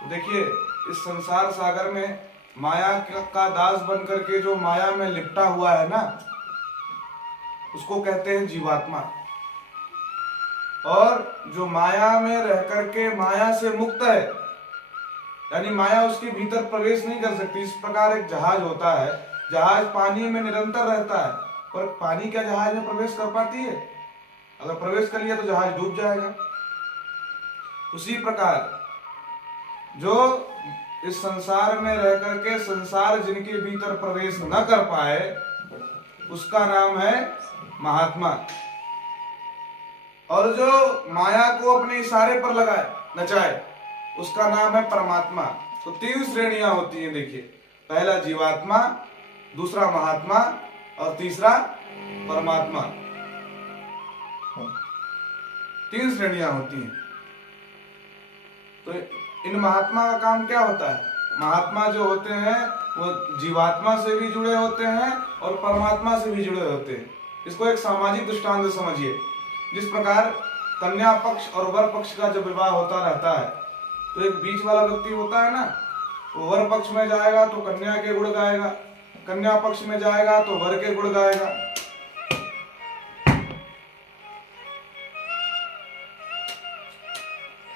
तो देखिए, इस संसार सागर में माया का दास बन करके जो माया में लिपटा हुआ है ना, उसको कहते हैं जीवात्मा। और जो माया में रह करके माया से मुक्त है, यानी माया उसके भीतर प्रवेश नहीं कर सकती। इस प्रकार एक जहाज होता है, जहाज पानी में निरंतर रहता है, पर पानी क्या जहाज में प्रवेश कर पाती है? अगर प्रवेश कर लिया तो जहाज डूब जाएगा। उसी प्रकार जो इस संसार में रह करके संसार जिनके भीतर प्रवेश न कर पाए, उसका नाम है महात्मा। और जो माया को अपने इशारे पर लगाए नचाए, उसका नाम है परमात्मा। तो तीन श्रेणियां होती हैं। देखिए, पहला जीवात्मा, दूसरा महात्मा और तीसरा परमात्मा। तीन श्रेणियां होती हैं। तो इन महात्मा का काम क्या होता है? महात्मा जो होते हैं वो जीवात्मा से भी जुड़े होते हैं और परमात्मा से भी जुड़े होते हैं। इसको एक सामाजिक दृष्टांत समझिए। जिस प्रकार कन्या पक्ष और वर पक्ष का जब विवाह होता रहता है, तो एक बीच वाला व्यक्ति होता है ना, वो वर पक्ष में जाएगा तो कन्या के गुण गाएगा, कन्या पक्ष में जाएगा तो वर के गुण गाएगा।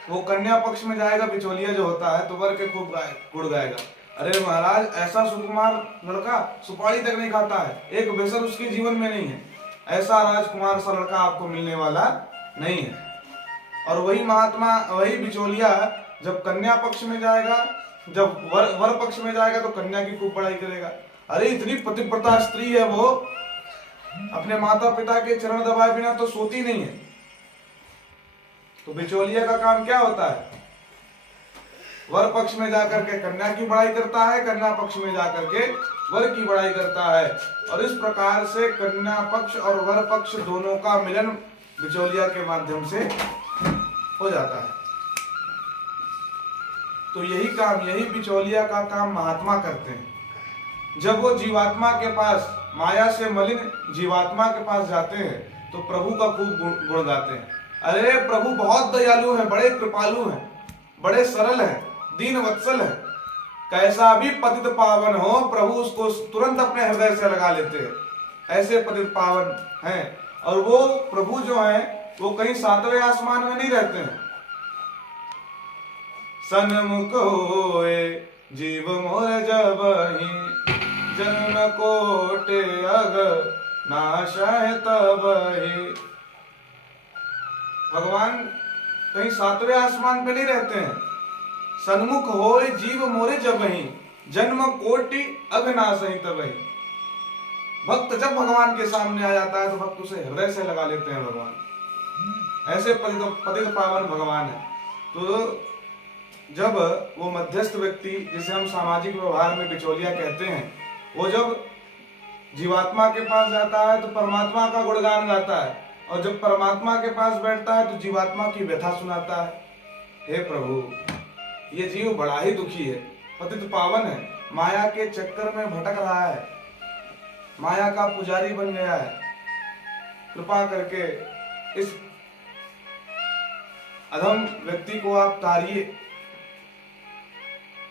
वो कन्या पक्ष में जाएगा बिचौलिया जो होता है, तो वर के खूब गुण गाएगा। अरे महाराज, ऐसा सुकुमार लड़का सुपारी तक नहीं खाता है, एक बेसर उसके जीवन में नहीं है, ऐसा राजकुमार सा लड़का आपको मिलने वाला नहीं है। और वही महात्मा, वही बिचौलिया जब कन्या पक्ष में जाएगा, जब वर पक्ष में जाएगा तो कन्या की खूब बड़ाई करेगा। अरे इतनी पतिव्रता स्त्री है वो, अपने माता पिता के चरण दबाए बिना तो सोती नहीं है। तो बिचौलिया का काम क्या होता है? वर पक्ष में जाकर के कन्या की बड़ाई करता है, कन्या पक्ष में जाकर के वर की बड़ाई करता है। और इस प्रकार से कन्या पक्ष और वर पक्ष दोनों का मिलन बिचौलिया के माध्यम से हो जाता है। तो यही बिचौलिया का काम महात्मा करते हैं। जब वो जीवात्मा के पास, माया से मलिन जीवात्मा के पास जाते हैं, तो प्रभु का खूब गुण गाते हैं। अरे प्रभु बहुत दयालु हैं, बड़े कृपालु हैं, बड़े सरल हैं, दीन वत्सल हैं। कैसा भी पतित पावन हो, प्रभु उसको तुरंत अपने हृदय से लगा लेते हैं। ऐसे पतित पावन हैं। और वो प्रभु जो हैं, वो कहीं सातवें आसमान में नहीं रहते हैं। सन्मुख होए जीव मोर जबहि, जन्म कोटि अग नाशय तबहि। भगवान कहीं सातवें आसमान पे नहीं रहते हैं। सन्मुख होए जीव मोरे जबहि, जन्म कोटि अग नाशय तबहि। भक्त जब भगवान के सामने आ जाता है तो भक्त उसे हृदय से लगा लेते हैं भगवान। ऐसे पतित पावन भगवान है। तो जब वो मध्यस्थ व्यक्ति, जिसे हम सामाजिक व्यवहार में बिचौलिया कहते हैं, वो जब जीवात्मा के पास जाता है तो परमात्मा का गुणगान गाता है, और जब परमात्मा के पास बैठता है तो जीवात्मा की व्यथा सुनाता है। हे प्रभु, ये जीव बड़ा ही दुखी है, पतित पावन है, माया के चक्कर में भटक रहा है, माया का पुजारी बन गया है। कृपा करके इस अधम व्यक्ति को आप तारिए,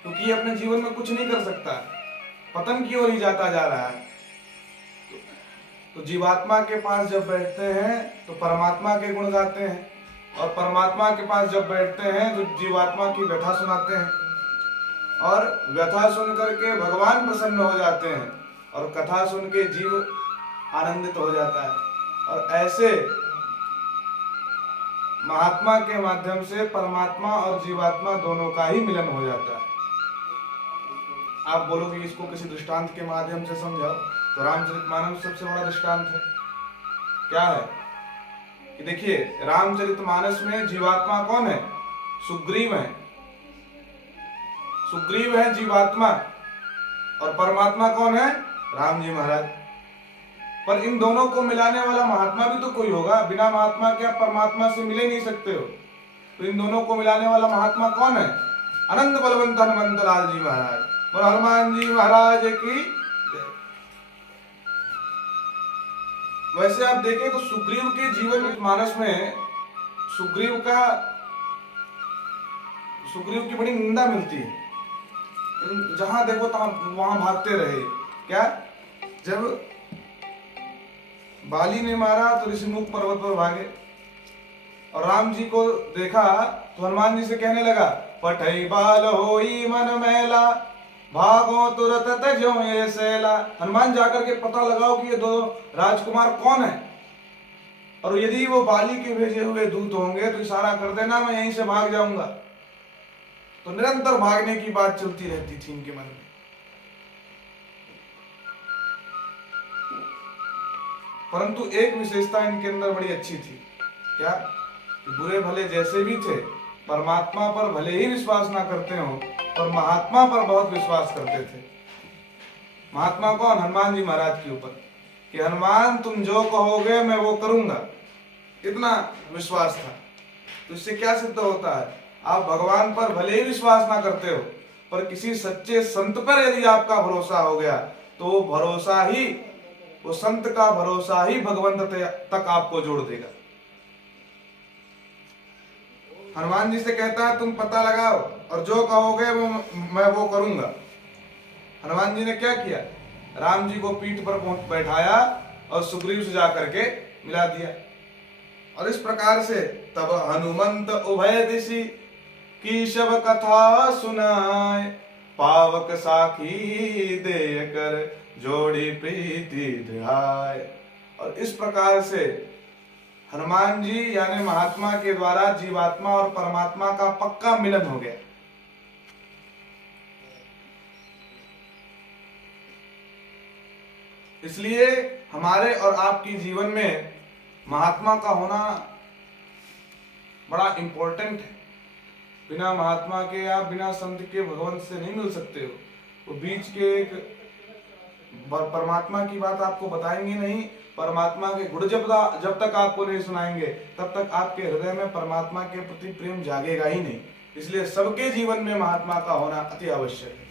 क्योंकि ये अपने जीवन में कुछ नहीं कर सकता, पतन की ओर ही जाता जा रहा है। तो जीवात्मा के पास जब बैठते हैं तो परमात्मा के गुण गाते हैं, और परमात्मा के पास जब बैठते हैं तो जीवात्मा की व्यथा सुनाते हैं, और व्यथा सुन करके भगवान प्रसन्न हो जाते हैं, और कथा सुन के जीव आनंदित हो जाता है। और ऐसे महात्मा के माध्यम से परमात्मा और जीवात्मा दोनों का ही मिलन हो जाता है। आप बोलोगे इसको किसी दृष्टांत के माध्यम से समझाओ, तो रामचरितमानस सबसे बड़ा दृष्टांत है। क्या है कि देखिए, रामचरितमानस में जीवात्मा कौन है? सुग्रीव है। सुग्रीव है जीवात्मा, और परमात्मा कौन है? राम जी महाराज। पर इन दोनों को मिलाने वाला महात्मा भी तो कोई होगा। बिना महात्मा के आप परमात्मा से मिले नहीं सकते हो। तो इन दोनों को मिलाने वाला महात्मा कौन है? अनंत बलवंत हनुमंत लाल जी महाराज और हनुमान जी महाराज की। वैसे आप देखें तो सुग्रीव के जीवन मानस में सुग्रीव की बड़ी निंदा मिलती है, जहां देखो वहां भागते रहे। क्या, जब बाली ने मारा तो ऋषिमुख पर्वत पर भागे, और राम जी को देखा तो हनुमान जी से कहने लगा, पठई बाल होई मन मैला, भागो तुरत तजो ये सैला। हनुमान जाकर के पता लगाओ कि ये दो राजकुमार कौन है, और यदि वो बाली के भेजे हुए दूत होंगे तो इशारा कर देना, मैं यहीं से भाग जाऊंगा। तो निरंतर भागने की बात चलती रहती थी इनके मन में। परंतु एक विशेषता इनके अंदर बड़ी अच्छी थी। क्या, कि बुरे भले जैसे भी थे, परमात्मा पर भले ही विश्वास ना करते हो, पर महात्मा पर बहुत विश्वास करते थे। महात्मा कौन? हनुमान जी महाराज के ऊपर, कि हनुमान तुम जो कहोगे मैं वो करूंगा, इतना विश्वास था। तो इससे क्या सिद्ध होता है, आप भगवान पर भले ही विश्वास ना करते हो, पर किसी सच्चे संत पर यदि आपका भरोसा हो गया तो वो भरोसा ही, वो संत का भरोसा ही भगवंत तक आपको जोड़ देगा। हनुमान जी से कहता है तुम पता लगाओ और जो कहोगे वो मैं वो करूंगा। हनुमान जी ने क्या किया, राम जी को पीठ पर बैठाया और सुग्रीव से जाकर के मिला दिया। और इस प्रकार से तब हनुमंत उभय दिशि की शब कथा सुनाए, पावक साखी दे कर जोड़ी प्रीति ध्याय। और इस प्रकार से हनुमान जी यानी महात्मा के द्वारा जीवात्मा और परमात्मा का पक्का मिलन हो गया। इसलिए हमारे और आपके जीवन में महात्मा का होना बड़ा इंपॉर्टेंट है। बिना महात्मा के आप बिना संत के भगवंत से नहीं मिल सकते हो। वो बीच के एक परमात्मा की बात आपको बताएंगे नहीं, परमात्मा के गुण जब तक आपको नहीं सुनाएंगे तब तक आपके हृदय में परमात्मा के प्रति प्रेम जागेगा ही नहीं। इसलिए सबके जीवन में महात्मा का होना अति आवश्यक है।